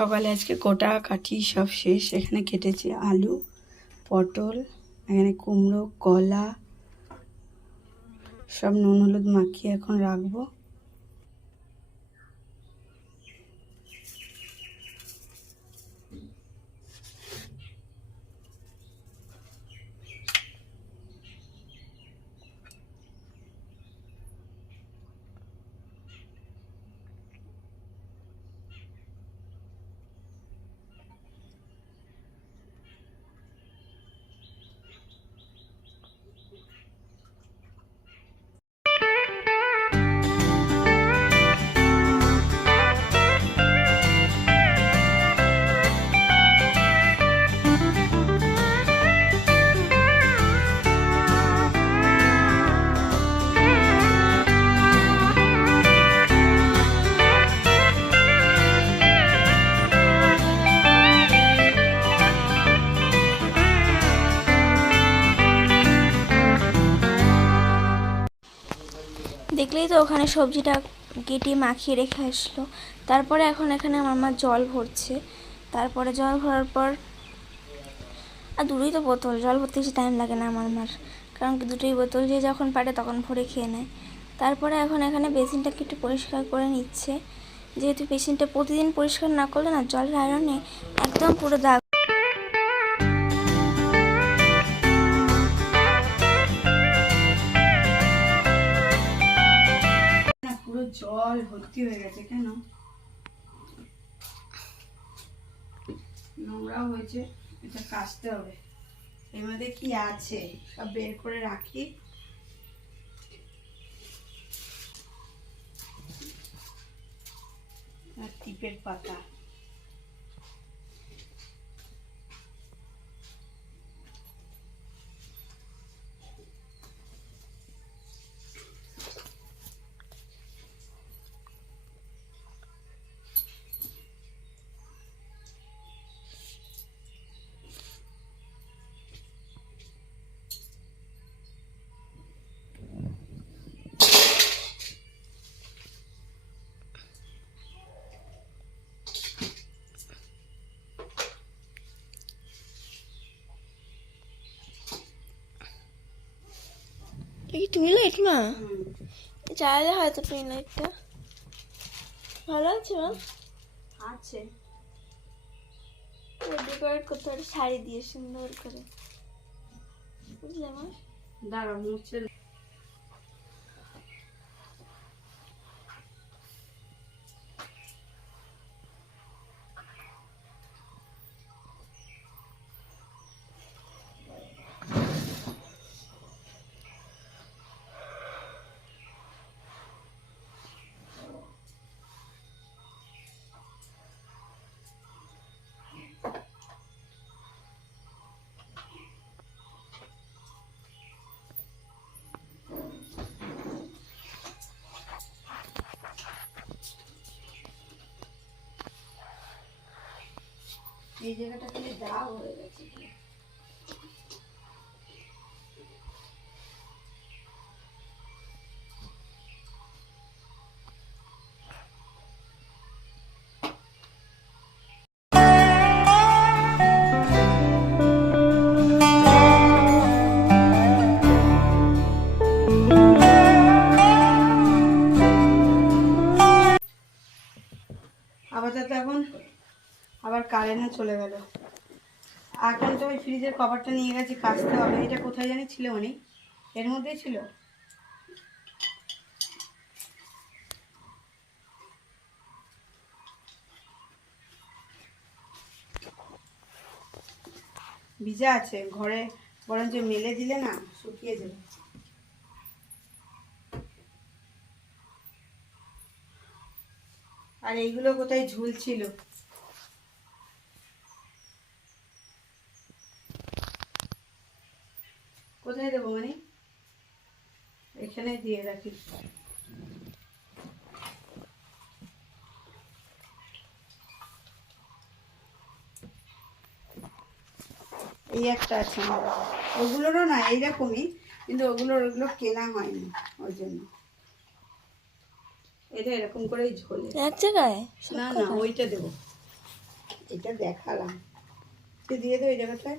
সকালে আজকে কোটা কাঠি সব শেষ। এখানে কেটেছি আলু, পটল, এখানে কুমড়ো, কলা, সব নুন হলুদ মাখিয়ে এখন রাখব। ওখানে সবজিটা কেটে মাখিয়ে রেখে আসলো। তারপরে এখন এখানে আমার মা জল ভরছে। তারপরে জল ভরার পর আর দুটোই তো বোতল, জল ভরতে বেশি টাইম লাগে না আমার মার। কারণ কি দুটোই বোতল, যে যখন পারে তখন ভরে খেয়ে নেয়। তারপরে এখন এখানে বেসিনটাকে একটু পরিষ্কার করে নিচ্ছে। যেহেতু বেসিনটা প্রতিদিন পরিষ্কার না করলে না, জলের আয়রনে একদম পুরো দাগ জল ভর্তি হয়ে গেছে কেন? নোংরা হয়েছে, এটা কাচতে হবে। এর মধ্যে কি আছে? সব বের করে রাখি। আর টিপের পাতা। এই তুমি লাইট মা? চাইলে হয়তো তুমি লাইটটা ভালো আছে? মা আছে ডেকোরেট করতে পারি শাড়ি দিয়ে সুন্দর করে। বুঝলে মা? দাঁড়া মুছে এই জায়গাটা থেকে দাগ হয়ে গেছে। চলে গেল। এখন তো ওই ফ্রিজের কভারটা নিয়ে গেছি, কাচতে হবে। এটা কোথায় জানি ছিল অনেক এর মধ্যেই ছিল? ভিজা আছে, ঘরে বরঞ্চ মেলে দিলে না, শুকিয়ে যাবে। আর এইগুলো কোথায় ঝুলছিল কোথায় দেবো মানে এখানে দিয়ে রাখি। এই একটা আছে ওগুলোরও না এইরকমই কিন্তু ওগুলোর ওগুলো কেনা হয়নি ওই জন্য। এটা এরকম করেই ঝোলে। এক জায়গায়? না না ওইটা দেবো। এটা দেখালাম। তুই দিয়ে দে ওই জায়গাটায়।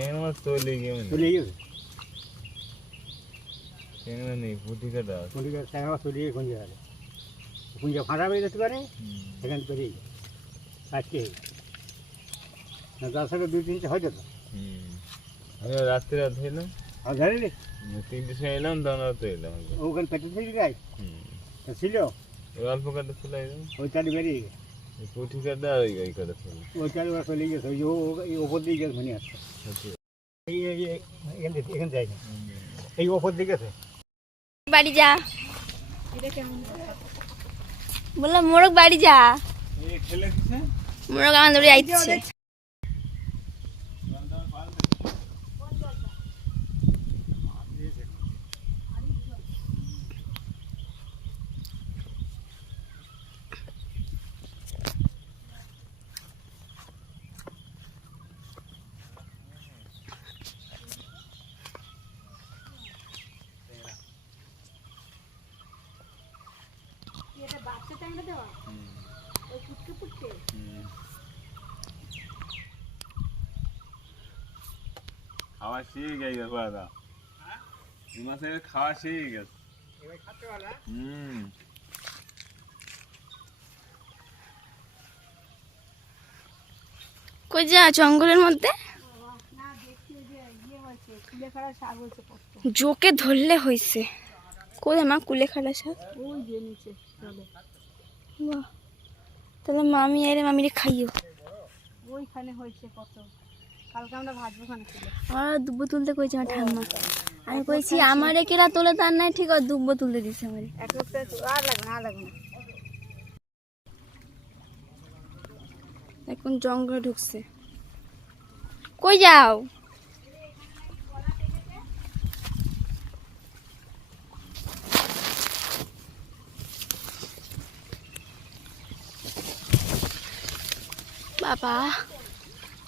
নিবি ছোটটা সেদ্ধ ট্রেন মাছ গিয়ে চলে গেছে নেই পুঁটি কাটা আছে কোনদিকে ট্যাংরা চলে গিয়ে কোন জায়গায় কোন জায়গা ফাঁটা বেরিয়ে যেতে পারে। সেখানে চলে গিয়ে আজকে না তার সাথে দুই তিনটে হয়ে আমি রাত্রে রাত এলাম আর জানি রে তিনটে সময় এলাম তখন রাত এলাম ওখানে পেটে ছিল গাই তা ছিল ওই অল্প কাটা ছিল ওই চালি বেরিয়ে গেছে পুঁটি কাটা ওই কাটা ছিল ওই চালি চলে গেছে ওই ওপর দিকে গেছে মনে আসছে এই ওপর দিকে বাড়ি যা। বললাম মোরগ বাড়ি যা। মোরগ আমার দৌড়ে আইছে খাওয়া শিখে গেছে দাদা এই খাওয়া শিখে গেছে। হুম। কই যা জঙ্গলের মধ্যে? জোকে ধরলে হয়েছে কোথায় মা কুলে খালা শাক? চলে তাহলে মামি এলে মামিরে খাইও। ওইখানে হয়েছে কত? কালকে আমরা ভাজবো আর দুব্বো তুলতে কইছে আমার ঠাম্মা। আমি কইছি আমারে কেরা তোলে তার নাই? ঠিক দুব্বো তুলতে দিছে আমারে। এক আর লাগবে না লাগবে না। এখন জঙ্গলে ঢুকছে। কই যাও? বাবা।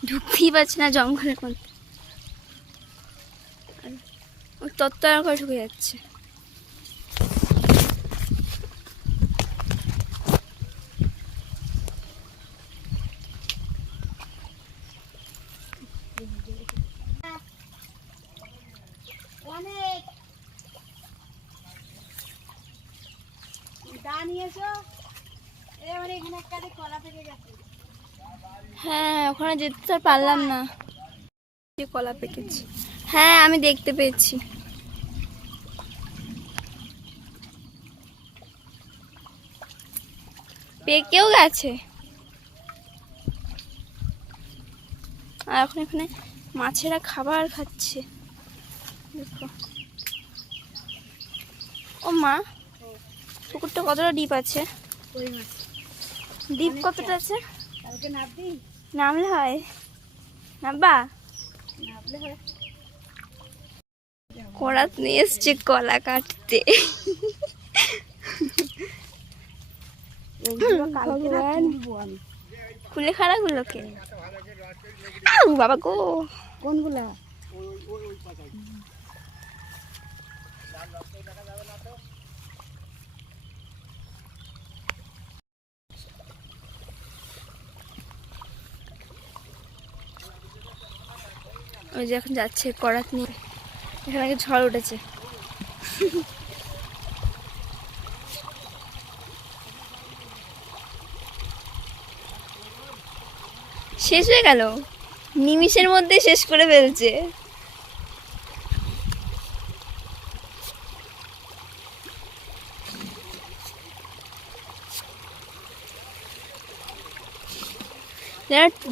ঢুকতেই পারছে না জঙ্গলের মধ্যে। তত্ত্ব করে ঢুকে যাচ্ছে অনেক দা নিয়েছো এবার এখানে একটা কলা পেকে গেছে হ্যাঁ ওখানে যেতে আর পারলাম না। কলা পেকেছি। হ্যাঁ আমি দেখতে পেয়েছি। পেকেও গেছে। আর এখন এখানে মাছেরা খাবার খাচ্ছে। দেখো। ও মা পুকুরটা কতটা ডিপ আছে? ডিপ কতটা আছে? কালকে নামলে হয়। নাব্বা? নাবলে হয়। করাত নিয়ে এসছে কলা কাটতে। খুলে খাড়াগুলোকে আউ বাবা গো। কোনগুলা? ওই ওই যে এখন যাচ্ছে করাত নিয়ে। এখানে আগে ঝড় উঠেছে। শেষ হয়ে গেল? নিমিষের মধ্যে শেষ করে ফেলছে।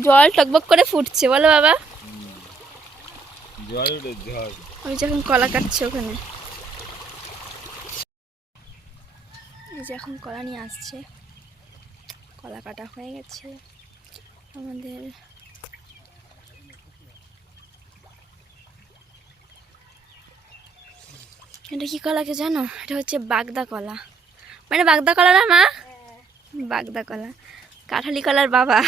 জল টকবক করে ফুটছে, বলো বাবা। যখন কলা কাটছে ওখানে। এই যে এখন কলা নিয়ে আসছে। কলা কাটা হয়ে গেছে আমাদের। এটা কি কলাকে জানো? এটা হচ্ছে বাগদা কলা। মানে বাগদা কলা না মা? বাগদা কলা। কাঁঠালি কলার বাবা।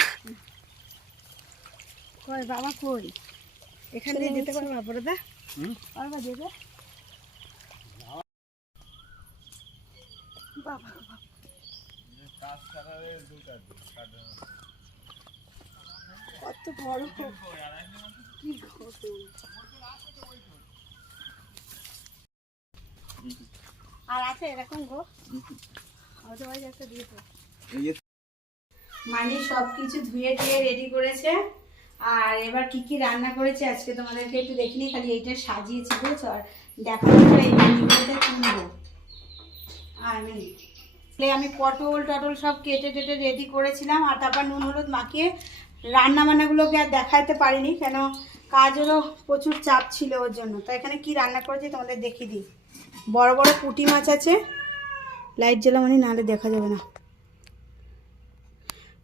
কই বাবা কই? এখান দিয়ে যেতে পারবা বড়দা হুম? পারবা যেতে বাবা কত বড় কি আর আছে এরকম গো। আমাদের বাড়ি একটা মানে সব কিছু ধুয়ে টুয়ে রেডি করেছে। আর এবার কি কি রান্না করেছে আজকে তোমাদেরকে একটু দেখিনি খালি এইটা সাজিয়েছি, বুঝছ? আর দেখাবো তো এই মেনুগুলোতে আমি পটল টটল সব কেটে টেটে রেডি করেছিলাম, আর তারপর নুন হলুদ মাখিয়ে রান্না বান্নাগুলোকে আর দেখাতে পারিনি, কেন কাজেরও প্রচুর চাপ ছিল ওর জন্য। তো এখানে কি রান্না করেছি তোমাদের দেখিয়ে দিই। বড় বড় পুঁটি মাছ আছে লাইট জ্বালা মানে নাহলে দেখা যাবে না।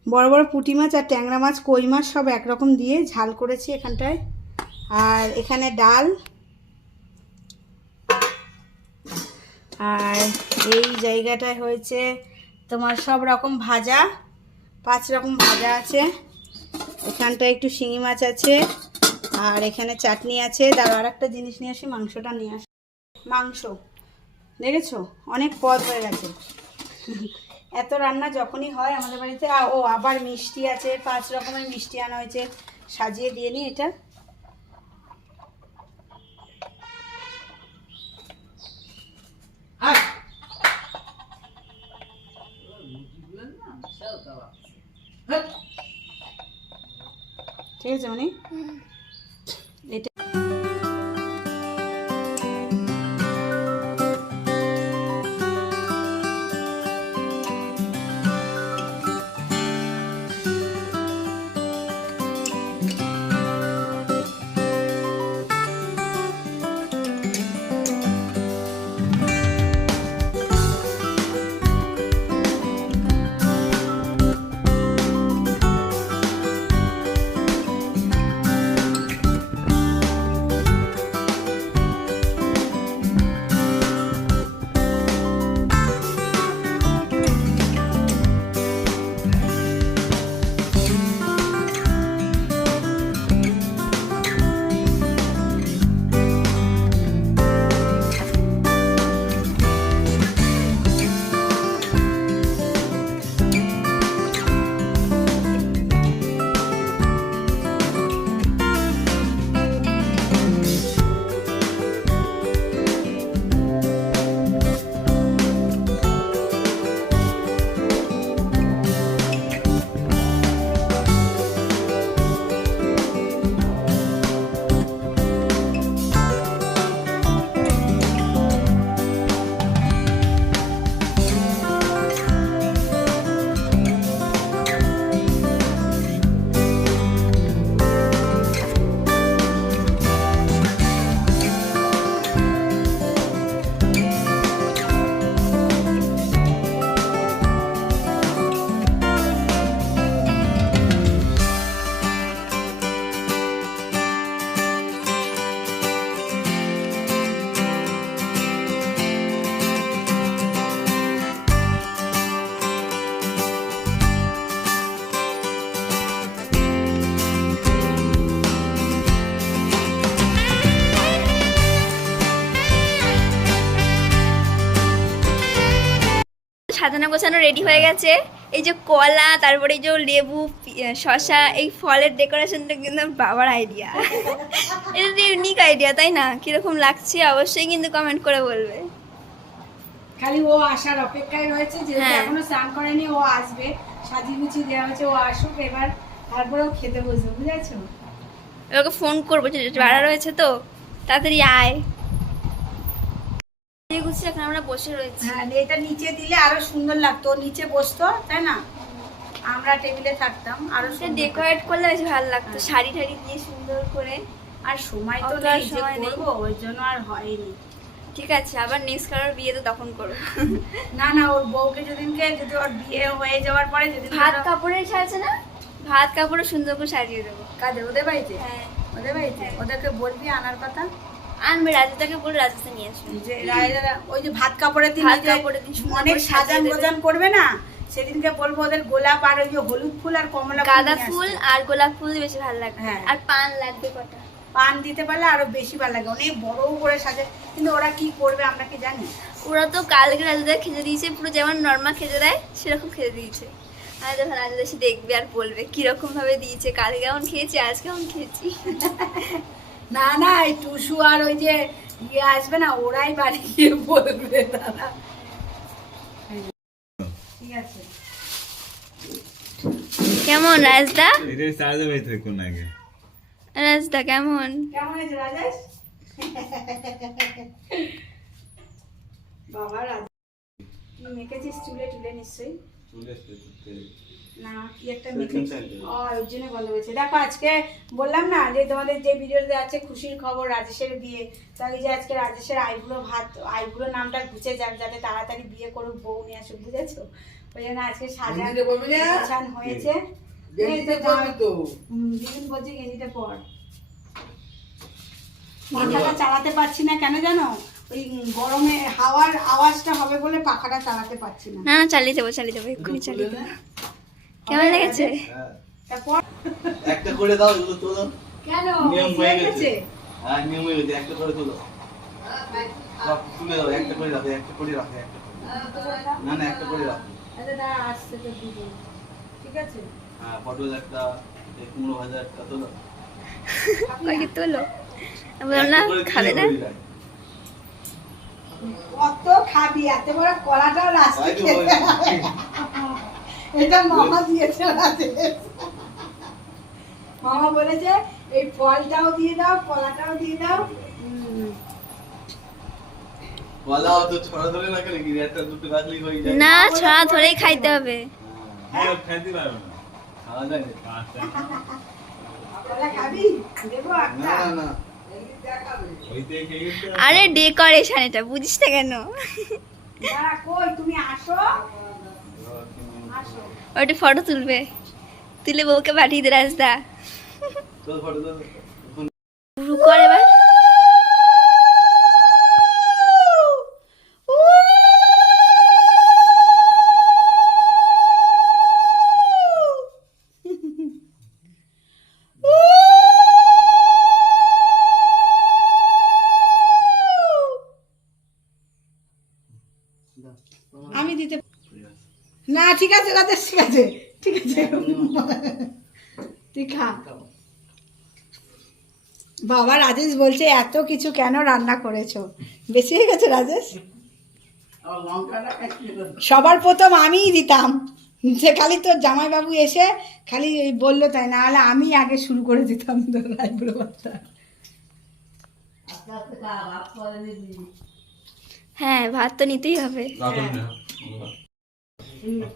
বড় বড় পুঁটি মাছ আর ট্যাংরা মাছ, কই মাছ সব একরকম দিয়ে ঝাল করেছি এখানটায়। আর এখানে ডাল। আর এই জায়গাটায় হয়েছে তোমার সব রকম ভাজা, পাঁচ রকম ভাজা আছে। এখানটায় একটু শিঙি মাছ আছে, আর এখানে চাটনি আছে। তার আর একটা জিনিস নিয়ে আসি, মাংসটা নিয়ে আসি। মাংস, দেখেছ? অনেক পদ হয়ে গেছে। এত রান্না যখনই হয় আমাদের বাড়িতে ও আবার মিষ্টি আছে পাঁচ রকমের মিষ্টি আনা হয়েছে। সাজিয়ে দিয়ে নি এটা। ঠিক আছে মানে। রেডি হয়ে গেছে। এই যে কলা তারপরে এই যে লেবু শসা এই ফলের ডেকোরেশনটা কিন্তু বাবার আইডিয়া এটা তো ইউনিক আইডিয়া তাই না? কীরকম লাগছে অবশ্যই কিন্তু কমেন্ট করে বলবে। খালি ও আসার অপেক্ষায় রয়েছে যেহেতু হ্যাঁ। এখনও স্নান করেনি ও আসবে। সাজি গুছি দেওয়া হয়েছে ও আসুক এবার তারপরেও খেতে বসবে বুঝেছ? ওকে ফোন করব যে ভাড়া রয়েছে তো তাড়াতাড়ি আয়। গুছিয়ে এখন আমরা বসে রয়েছি। হ্যাঁ এটা নিচে দিলে আরও সুন্দর লাগতো। নিচে বসতো তাই না? আমরা টেবিলে থাকতাম আরও ডেকোরেট করলে বেশ ভালো লাগতো শাড়ি টাড়ি দিয়ে সুন্দর করে। আর সময় তো নেই যে। করব জন্য আর হয়নি। ঠিক আছে আবার নেক্সট কারোর বিয়ে তো তখন করব। না না ওর বউকে যেদিনকে যদি ওর বিয়ে হয়ে যাওয়ার পরে যেদিন ভাত কাপড়ের সাজে না? ভাত কাপড়ে সুন্দর করে সাজিয়ে দেবো। কাদের? ওদের বাড়িতে? হ্যাঁ। ওদের বাড়িতে? ওদেরকে বলবি আনার কথা? আনবে রাজুদাকে বলে রাজুদা নিয়ে আসবে। যে রায়দাদা ওই যে ভাত কাপড়ের দিন ভাত কাপড়ের দিন অনেক সাজান গোজান করবে না? সেদিনকে বলব ওদের গোলাপ আর ওই যে হলুদ ফুল আর কমলা গাঁদা ফুল আর গোলাপ ফুল বেশি ভালো লাগবে হ্যাঁ। আর পান লাগবে কটা। পান দিতে পারলে আরও বেশি ভালো লাগে। অনেক বড় করে সাজে কিন্তু ওরা কি করবে আমরা কি জানি? ওরা তো কালকে রাজুদা খেতে দিয়েছে পুরো যেমন নর্মাল খেতে দেয় সেরকম খেতে দিয়েছে। আর যখন রাজুদা এসে দেখবে আর বলবে কীরকম ভাবে দিয়েছে কাল কেমন খেয়েছি আজ কেমন খেয়েছি। না না এই টুসু আর ওই যে ইয়ে আসবে না ওরাই বাড়ি গিয়ে বলবে দাদা। ঠিক আছে। কেমন রাজদা? রাজদা কেমন? কেমন আছে রাজেশ বাবা রাজ। কি মেখেছিস চুলে টুলে নিশ্চয়ই? না কি একটা মেখেছিস জন্য বন্ধ হয়েছে। দেখো আজকে বললাম না যে তোমাদের যে ভিডিওতে আছে খুশির খবর রাজেশের বিয়ে তাই যে আজকে রাজেশের আইবুড়ো ভাত আইবুড়ো নামটা ঘুচে যাক যাতে তাড়াতাড়ি বিয়ে করুক বউ নিয়ে আসুক বুঝেছ? ওই জন্য আজকে সাজান হয়েছে। দিদিন বলছে গেঞ্জিটা পর। চালাতে পারছি না কেন জানো? ওই গরমে হাওয়ার আওয়াজটা হবে বলে পাখাটা চালাতে পারছি না। না চালিয়ে যাব চালিয়ে যাব এক্ষুনি চালিয়ে দেবো। কেমন লেগেছে? একটা করে দাও এগুলো তোলো। কেন? নিয়ম হয়ে হয়ে গেছে। হ্যাঁ নিয়ম হয়ে গেছে একটা করে তোলো। সব তুলে দাও একটা করে রাখো একটা করে রাখো একটা না না একটা করে রাখো। আচ্ছা দাঁড়া আসছে তো দিব ঠিক আছে? হ্যাঁ পটল একটা কুমড়ো ভাজা একটা তোলো। কয়েক তোলো। আমি বললাম না খাবে না। কত খাবি এত বড় কলাটাও লাস্টে এটা মামা দিয়েছে। মামা বলেছে এই ফলটাও দিয়ে দাও কলাটাও দিয়ে দাও। না হয়ে যায়। না ছড়া ধরেই খাইতে হবে। খাইতে পারবে না। খাওয়া যায় না। পাঁচটা কলা খাবি? দেবো একটা না না। না ওইতে খেয়ে গেছে আরে ডেকোরেশন এটা বুঝিস না কেন? তুমি আসো। ওটা ফটো তুলবে তুলে বউকে পাঠিয়ে দে রাজদা তোর ফটো তোল শুরু কর এবার আমি দিতে না ঠিক আছে রাজেশ ঠিক আছে ঠিক আছে তুই খা বাবা রাজেশ বলছে এত কিছু কেন রান্না করেছ? বেশি হয়ে গেছে রাজেশ? সবার প্রথম আমিই দিতাম। যে খালি তোর জামাইবাবু এসে খালি বলল তাই না হলে আমি আগে শুরু করে দিতাম তোর রাইবুড়ো ভাতটা হ্যাঁ ভাত তো নিতেই হবে।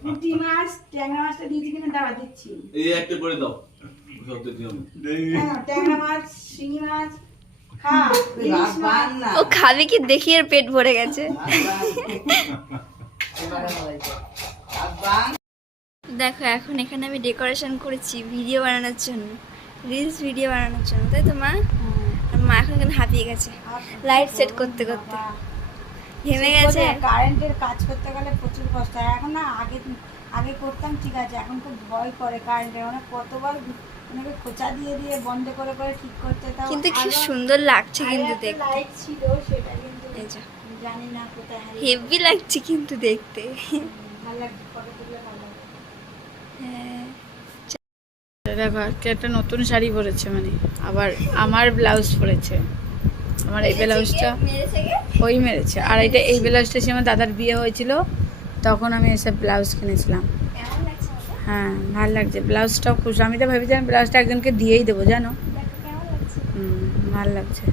পুঁটি মাছ ট্যাংরা মাছটা দিয়েছি কিনা দাঁড়া দিচ্ছি এই একটা করে দাও। মাছ ও খাবে কি দেখি আর পেট ভরে গেছে। দেখো এখন এখানে আমি ডেকোরেশন করেছি ভিডিও বানানোর জন্য। রিলস ভিডিও বানানোর জন্য তাই তো মা? মা এখন এখানে হাঁপিয়ে গেছে। লাইট সেট করতে করতে। ঘেমে গেছে? কারেন্টের কাজ করতে গেলে প্রচুর কষ্ট হয়। এখন না আগে আগে করতাম ঠিক আছে এখন তো ভয় করে কারেন্টের মানে কতবার ওনাকে খোঁচা দিয়ে দিয়ে বন্ধ করে করে ঠিক করতে তাও কিন্তু কি সুন্দর লাগছে কিন্তু দেখতে। লাইট ছিল সেটা কিন্তু জানি না কোথায় হেভি লাগছে কিন্তু দেখতে। ভালো লাগবে ফটো তুললে ভালো লাগবে। হ্যাঁ। দেখো আজকে একটা নতুন শাড়ি পরেছে মানে আবার আমার ব্লাউজ পরেছে। আমার এই ব্লাউজটা মেরেছে ওই মেরেছে। আর এটা এই ব্লাউজটা সে আমার দাদার বিয়ে হয়েছিল তখন আমি এসব ব্লাউজ কিনেছিলাম? হ্যাঁ ভালো লাগছে। ব্লাউজটাও খুশ। আমি তো ভেবেছিলাম ব্লাউজটা একজনকে দিয়েই দেবো জানো? হুম ভালো লাগছে।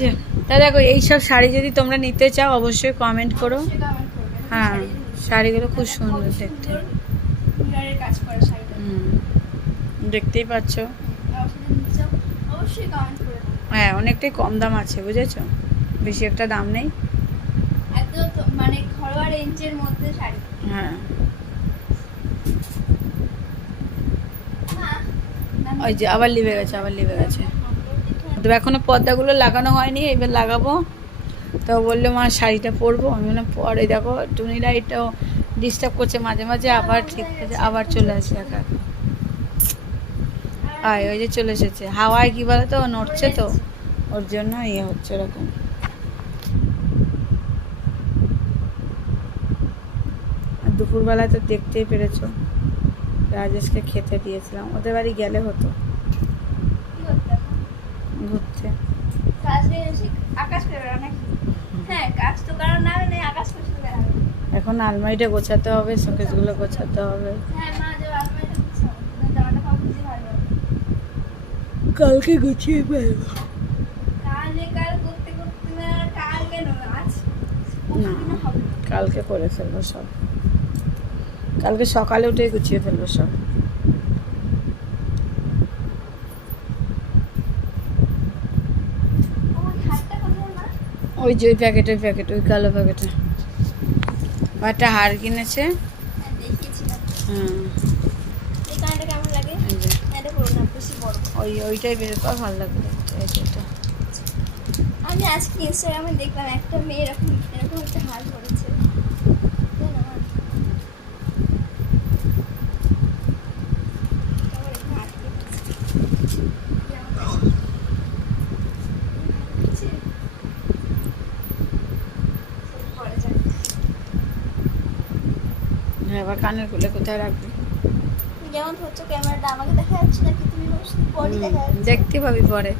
যে তা দেখো এইসব শাড়ি যদি তোমরা নিতে চাও অবশ্যই কমেন্ট করো। হ্যাঁ শাড়িগুলো খুব সুন্দর দেখতে। দেখতেই পাচ্ছ। অবশ্যই কমেন্ট হ্যাঁ অনেকটাই কম দাম আছে বুঝেছ? বেশি একটা দাম নেই। মানে ঘরোয়া রেঞ্জের মধ্যে শাড়ি। হ্যাঁ। ওই যে আবার লিভে গেছে আবার লিভে গেছে। তো এখনও পর্দাগুলো লাগানো হয়নি এবার লাগাবো। তো বলল মা শাড়িটা পরবো। আমি বললাম পরে দেখো। টুনি লাইটটাও ডিস্টার্ব করছে মাঝে মাঝে আবার ঠিক আছে আবার চলে আসে একা একা। আয়, ওই যে চলে এসেছে। হাওয়ায় কি বলো তো নড়ছে তো। ওর জন্য ইয়ে হচ্ছে এরকম। আর দুপুরবেলা তো দেখতেই পেরেছ, রাজেশকে খেতে দিয়েছিলাম। ওদের বাড়ি গেলে হতো। ঘুরতে। এখন আলমারিটা গোছাতে হবে, শোকেসগুলো গোছাতে হবে। হ্যাঁ মা যে আলমারিটা গুছাও তুমি জামাটা পাবো বুঝি ভালো হবে। কালকে গুছিয়ে ফেলব। কালে কাল করতে করতে না কালকে করে ফেলব সব। কালকে সকালে উঠে গুছিয়ে ফেলব সব। ওই মা? ওই যে ওই প্যাকেটের প্যাকেট ওই কালো প্যাকেটে একটা হার কিনেছে। হ্যাঁ দেখিয়েছিলাম হুম এই কানটা কেমন লাগে এই যে হ্যাঁ এটা করো না বেশি বড় ওই ওইটাই বের কর ভালো লাগবে এটা। আমি আজকে ইনস্টাগ্রামে দেখলাম একটা মেয়ে এরকম এরকম একটা হার করেছে জানো মা? তারপর এখানে আটকে দিয়েছে। কেমন লাগছে? লাগছে? পরে যাক। হ্যাঁ এবার কানের খুলে কোথায় রাখবি যেমন ধরছো ক্যামেরাটা আমাকে দেখা যাচ্ছে নাকি তুমি দেখতে পাবি পরে।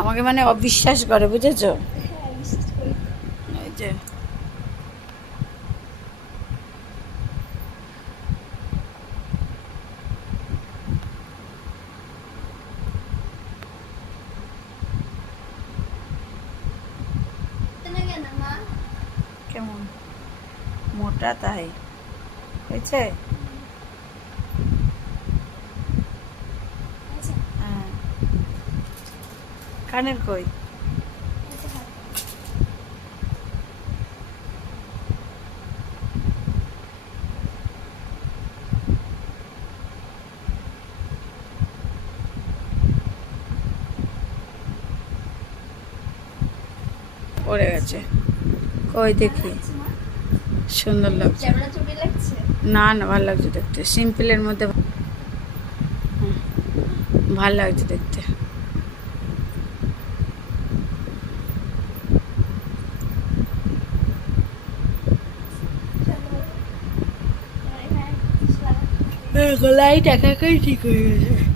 আমাকে মানে অবিশ্বাস করে বুঝেছ? কেমন? মোটা তাই। হয়েছে আচ্ছা হ্যাঁ কানের কই? পড়ে গেছে। কই দেখি। সুন্দর লাগছে? না না ভালো লাগছে দেখতে। সিম্পলের মধ্যে ভালো লাগছে দেখতে চলো এবার টাকা একাই ঠিক হয়ে গেছে।